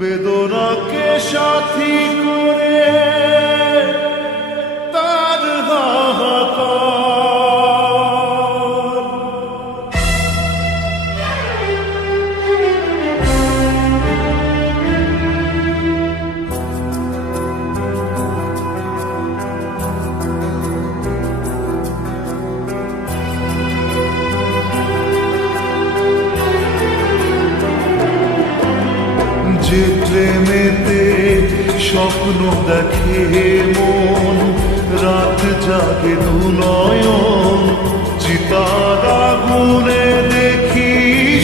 বেদনাকে সাথী করে তার হাহাকার। যে প্রেমেতে স্বপ্ন দেখে মন, রাত জাগে দুনয়ন, চিতার আগুনে দেখি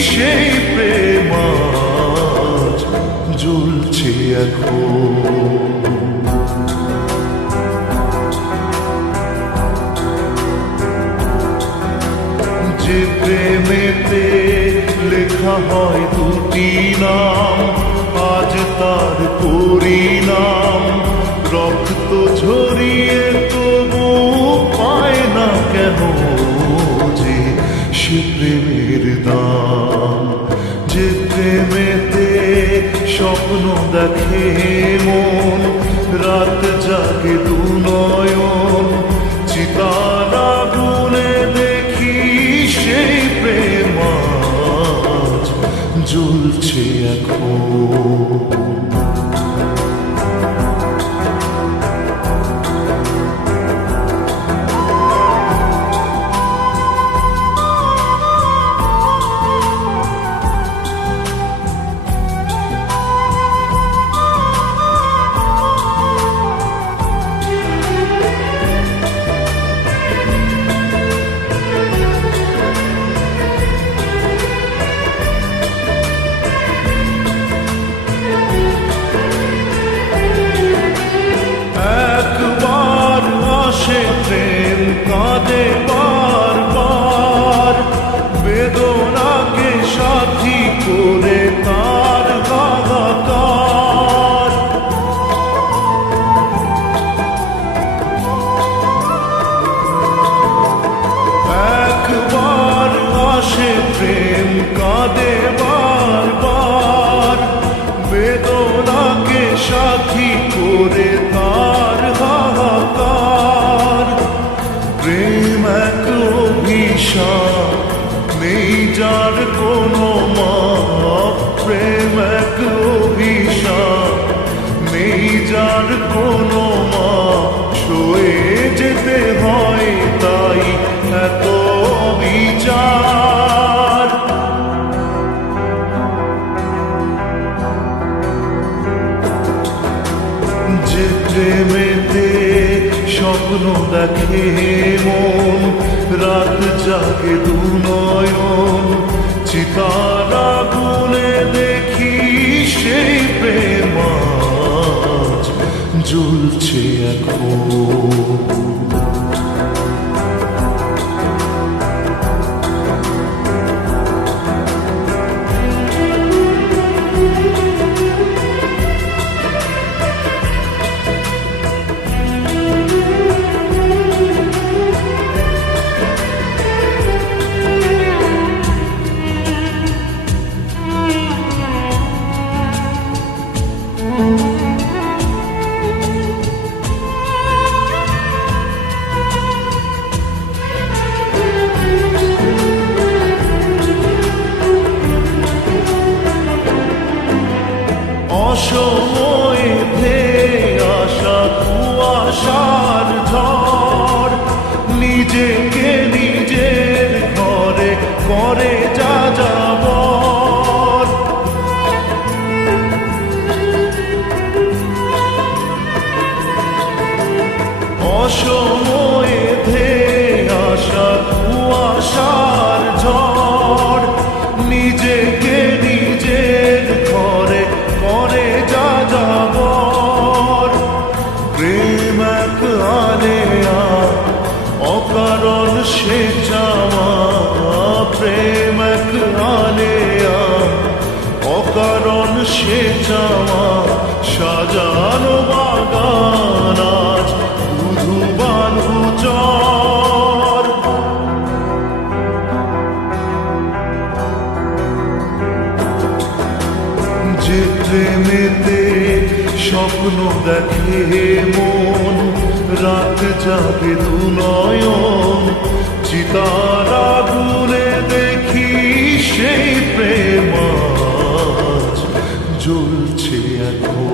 সেই প্রেম আজ জ্বলছে এখন। যে প্রেমেতে লেখা হয় দুটি নাম, আজ তার পরিণাম রক্ত ঝরিয়ে তবু পায় না কেন যে সে প্রেমের দাম। যে প্রেমেতে স্বপ্ন দেখে মন, রাত জাগে দুনয়ন, চিতার আগুনে দেখি সেই প্রেম আজ জ্বলছে এখন। প্রেম কাঁদে বারবার, বেদনাকে সাথী করে তার হাহাকার। একবার আসে প্রেম কাঁদে বারবার, বেদনাকে সাথী করে তার হাহাকার। প্রেম এক অভিশাপ, নেই যার কোনো মাপ। প্রেম এক অভিশাপ, নেই যার কোনো মাপ। সয়ে যেতে হয় তাই এত বিচার। যে প্রেমেতে স্বপ্ন দেখে মন, রাত জাগে দুনয়ন, চিতার আগুনে দেখি সেই প্রেম আজ জ্বলছে এখন। অসময়ে ধেয়ে আসা কুয়াশার ঝড়, নিজেকে নিজের ঘরে করে যা যাবর। অসময়ে ধেয়ে আসা কুয়াশার ঝড়, নিজেকে নিজের ঘরে করে যা যাবর। প্রেম এক আলেয়া, অকারণ সে চাওয়া। প্রেম এক আলেয়া, অকারণ সে চাওয়া। সাজানো বাগান আজ শুধু বালু চর। যে যে প্রেমেতে স্বপ্ন দেখে মন, রাত জাগে দু নয়ন, চিতার আগুনে দেখি সেই প্রেম আজ জ্বলছে এখন।